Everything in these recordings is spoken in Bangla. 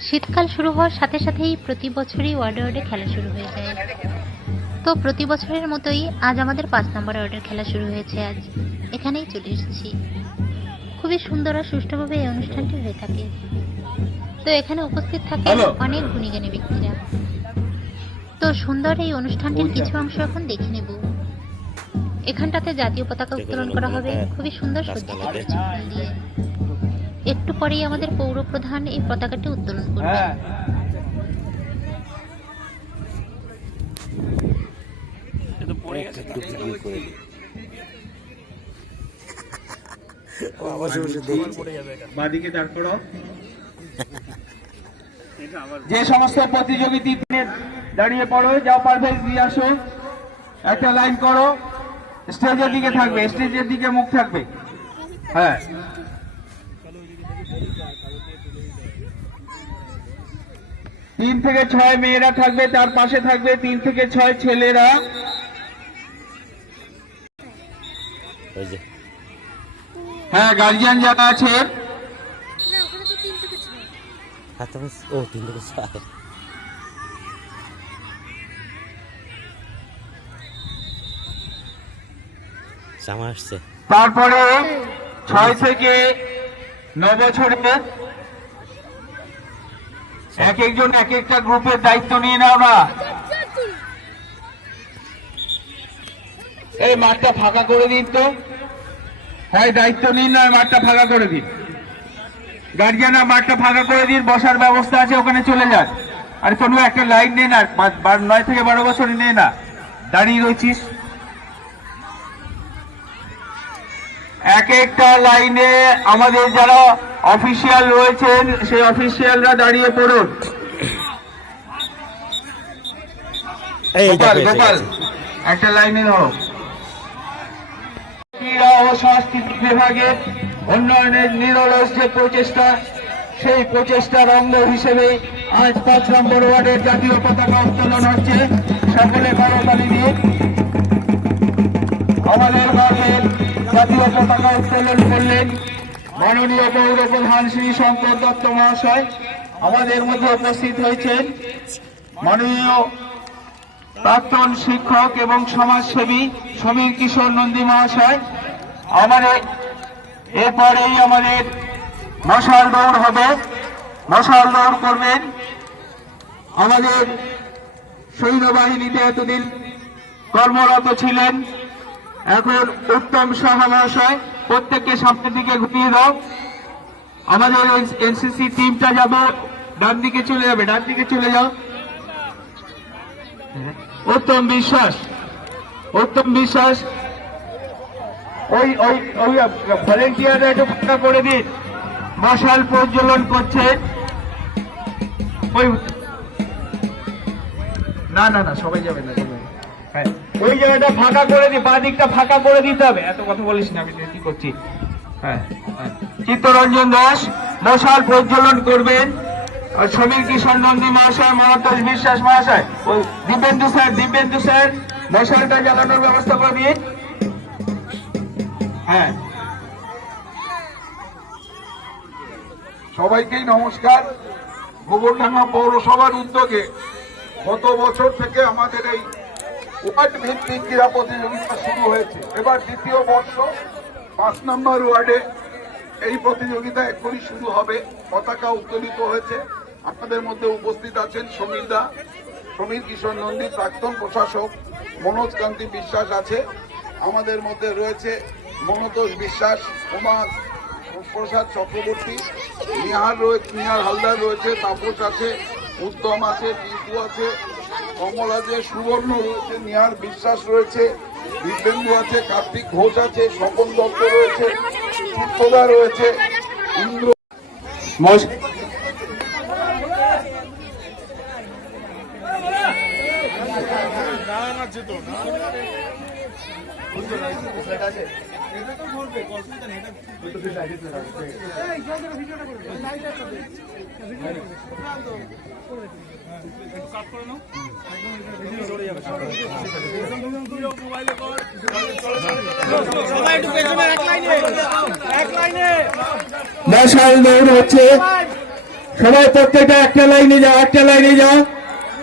শীতকাল শুরু হওয়ার সাথে সাথেই প্রতি বছরই ওয়ার্ডে ওয়ার্ডে খেলা শুরু হয়ে যায়। তো প্রতি বছরের মতোই আজ আমাদের পাঁচ নম্বর ওয়ার্ডের খেলা শুরু হয়েছে আজ। এখানেই চলে এসেছি। খুবই সুন্দর আর সুষ্ঠুভাবে এই অনুষ্ঠানটি হয়ে থাকে। তো এখানে উপস্থিত থাকে। অনেক গুণীগানী ব্যক্তিরা। তো সুন্দর এই অনুষ্ঠানটির কিছু অংশ এখন দেখে নেব। এখানটাতে জাতীয় পতাকা উত্তোলন করা হবে। খুবই সুন্দর সজ্জিত। দিয়ে। একটু পরেই আমাদের পৌর প্রধান এই পতাকাটি উত্তোলন করবে হ্যাঁ। বাদিকে দাঁড় করো। যে সমস্ত প্রতিযোগী দাঁড়িয়ে পড়ো যাও পারভেজ দিয়ে আসো। একটা লাইন করো। স্টেজের দিকে থাকবে স্টেজের দিকে মুখ থাকবে। হ্যাঁ। তিন থেকে ছয় মেয়েরা থাকবে তার পাশে থাকবে তিন থেকে ছয় ছেলেরা। হ্যাঁ গার্জিয়ান যারা আছে। হাতে ও তিন থেকে ছয়। তারপরে ছয় থেকে ন বছরের এক একজন এক একটা গ্রুপের দায়িত্ব নিয়ে নাও না। এই মাঠটা ফাঁকা করে দিন তো। হয় দায়িত্ব নিন নয় মাঠটা ফাঁকা করে দিন। গার্জিয়ানরা মাঠটা ফাঁকা করে দিন, বসার ব্যবস্থা আছে, ওখানে চলে যান। আর কোনো একটা লাইন নেই না নয় থেকে বারো বছরে নেই না। দাঁড়িয়ে রয়েছিস। এক একটা লাইনে আমাদের যারা অফিসিয়াল রয়েছেন সেই অফিসিয়ালরা দাঁড়িয়ে পড়ুন। গোপাল গোপাল একটা লাইনে ক্রীড়া ও সংস্কৃতি বিভাগের উন্নয়নের নিরলস যে প্রচেষ্টা সেই প্রচেষ্টার অঙ্গ হিসেবে আজ পাঁচ নম্বর ওয়ার্ডের জাতীয় পতাকা উত্তোলন হচ্ছে। সকলে করতালি দিয়ে। আমাদের গর্বের জাতীয় পতাকা উত্তোলন করলেন মাননীয় পৌর প্রধান শ্রী শঙ্কর দত্ত মহাশয় আমাদের মধ্যে উপস্থিত হয়েছেন মাননীয় প্রাক্তন শিক্ষক এবং সমাজসেবী সমীর কিশোর নন্দী মহাশয়। আমাদের এরপরেই আমাদের মশাল দৌড় হবে মশাল দৌড় করবেন আমাদের সৈন্যবাহিনীতে এতদিন কর্মরত ছিলেন। এখন উত্তম সাহা মহাশয়, প্রত্যেককে সামনের দিকে ঘুরিয়ে দাও। আমাদের এনসিসি টিমটা যাবে, ডান দিকে চলে যাবে, ডান দিকে চলে যাও। উত্তম বিশ্বাস উত্তম বিশ্বাস। ওই ওই ওই ভলেন্টিয়াররা একটু ফাঁকা করে দিন। মশাল প্রজ্বলন করছে। ওই না না না, সবাই যাবে না হ্যাঁ। ওই জায়গাটা ফাঁকা করে দি বাঁ দিকটা ফাঁকা করে দিতে হবে। এত কথা বলিস না, আমি কি করছি। হ্যাঁ হ্যাঁ। চিত্তরঞ্জন দাস মশাল প্রজ্বলন করবেন। সমীর কিশোর নন্দী মহাশয় মহাতোষ বিশ্বাস মহাশয়। ওই দিব্যেন্দু স্যার দিব্যেন্দু স্যার মশালটা জ্বালানোর ব্যবস্থা করে দিন। হ্যাঁ। সবাইকেই নমস্কার। গোবরডাঙ্গা পৌরসভার উদ্যোগে গত বছর থেকে আমাদের এই ওয়ার্ড ভিত্তিক ক্রীড়া প্রতিযোগিতা শুরু হয়েছে। এবার দ্বিতীয় বর্ষ, পাঁচ নম্বর ওয়ার্ডে এই প্রতিযোগিতা এখনই শুরু হবে। পতাকা উত্তোলিত হয়েছে। আপনাদের মধ্যে উপস্থিত আছেন সমীর দা, সমীর কিশোর নন্দী, প্রাক্তন প্রশাসক, মনোজ কান্তি বিশ্বাস আছে। আমাদের মধ্যে রয়েছে মনোতোষ বিশ্বাস, উমা প্রসাদ চক্রবর্তী, নিহার রয়েছে নিহার হালদার রয়েছে, তাপস আছে, উত্তম আছে, টিপু আছে কমল আছে সুবর্ণ রয়েছে নিহার বিশ্বাস রয়েছে দিব্যেন্দু আছে কার্তিক ঘোষ আছে স্বপন দত্ত রয়েছে চিত্তদা রয়েছে ইন্দ্র মশ- মশাল দৌড় হচ্ছে। সবাই প্রত্যেকটা একটা লাইনে যাও একটা লাইনে যাও।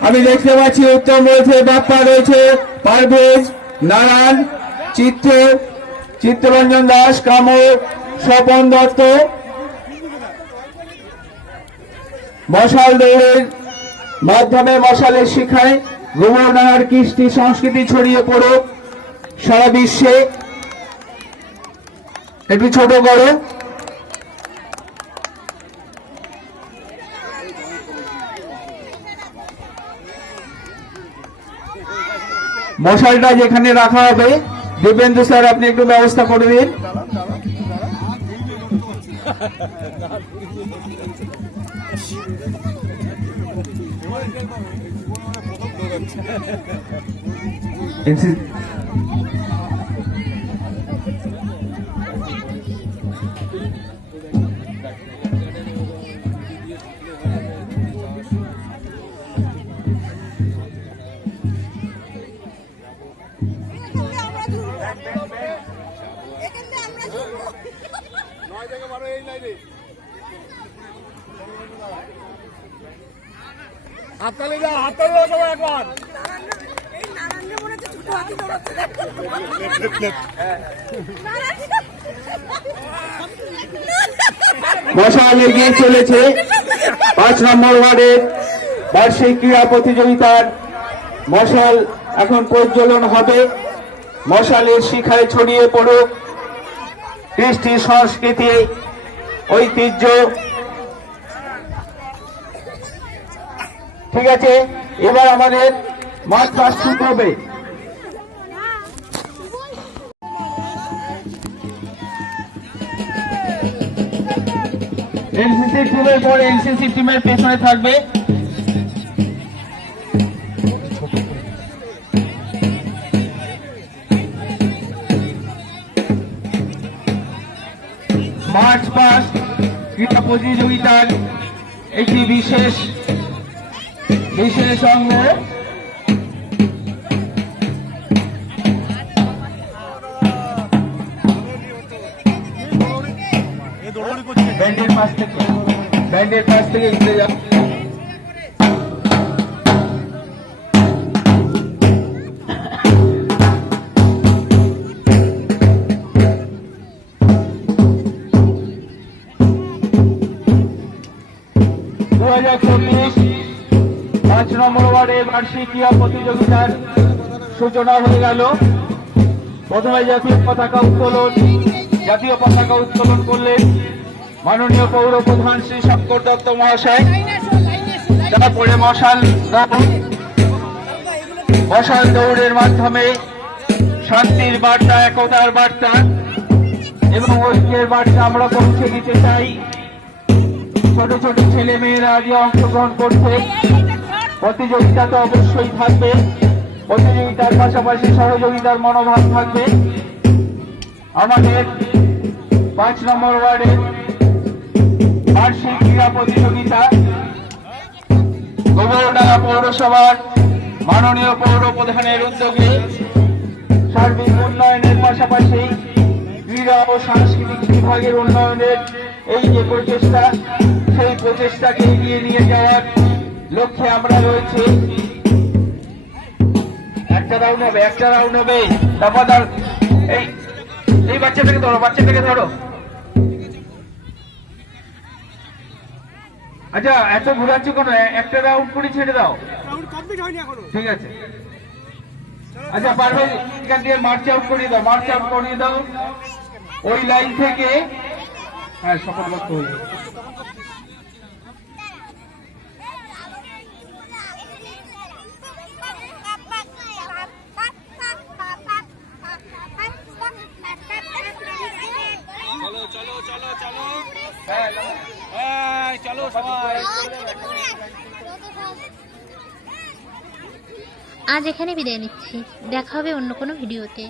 আমি দেখতে পাচ্ছি উত্তম রয়েছে বাপ্পা রয়েছে পারভেজ নারায়ণ চিত্র চিত্তরঞ্জন দাস কামর স্বপন দত্ত, মশাল দৌড়ের মাধ্যমে মশালের শিখায় গোবরডাঙ্গার কৃষ্টি সংস্কৃতি ছড়িয়ে পড়ুক সারা বিশ্বে। একটু ছোট করো। মশালটা যেখানে রাখা হবে দিবেন্দু স্যার আপনি একটু ব্যবস্থা করে দিন। এই নারায়ণকে মনে হচ্ছে ছোট হাতি দৌড়াচ্ছে মশাল এগিয়ে চলেছে পাঁচ নম্বর ওয়ার্ডের বার্ষিক ক্রীড়া প্রতিযোগিতার মশাল এখন প্রজ্বলন হবে। মশালের শিখায় ছড়িয়ে পড়ুক। কৃষ্টি সংস্কৃতি ঐতিহ্য ঠিক আছে? এবার আমাদের মাঠ শুরু হবে। এনসিসি টিমের পর এনসিসি টিমের পেছনে থাকবে। মার্চ পাস ক্রীড়া প্রতিযোগিতার একটি বিশেষ বিশেষ অঙ্গ ব্যান্ডের পাশ থেকে ব্যান্ডের পাশ থেকে যাও দু হাজার চব্বিশ পাঁচ নম্বর ওয়ার্ডে বার্ষিক ক্রীড়া প্রতিযোগিতার সূচনা হয়ে গেল। প্রথমে জাতীয় পতাকা উত্তোলন, জাতীয় পতাকা উত্তোলন করলেন মাননীয় পৌর প্রধান শ্রী শঙ্কর দত্ত মহাশয়। তারপরে মশাল মশাল দৌড়ের মাধ্যমে শান্তির বার্তা, একতার বার্তা এবং ঐক্যের বার্তা আমরা পৌঁছে দিতে চাই। ছোট ছোট ছেলে মেয়েরা আজ অংশগ্রহণ করছে। প্রতিযোগিতা তো অবশ্যই থাকবে। প্রতিযোগিতার পাশাপাশি সহযোগিতার মনোভাব থাকবে। আমাদের পাঁচ নম্বর ওয়ার্ডের বার্ষিক ক্রীড়া প্রতিযোগিতা গোবরডাঙ্গা পৌরসভার মাননীয় পৌর প্রধানের উদ্যোগে সার্বিক উন্নয়নের পাশাপাশি ক্রীড়া ও সাংস্কৃতিক বিভাগের উন্নয়নের এই যে প্রচেষ্টা, সেই প্রচেষ্টাকে এগিয়ে নিয়ে যাওয়ার লক্ষ্যে আমরা রয়েছে। একটা রাউন্ড হবে একটা রাউন্ড হবে। তারপর এই এই বাচ্চাটাকে ধরো বাচ্চাটাকে ধরো। আচ্ছা এত ঘুরাচ্ছ কেন? একটা রাউন্ড করে ছেড়ে দাও। ঠিক আছে। আচ্ছা পারবে এখান দিয়ে মার্চ আউট করিয়ে দাও মার্চ আউট করিয়ে দাও। ওই লাইন থেকে হ্যাঁ শপথবদ্ধ হয়ে যাবে। চলো চলো চলো চলো হ্যাঁ চলো সবাই আজ এখানে বিদায় নিচ্ছি। দেখা হবে অন্য কোনো ভিডিওতে।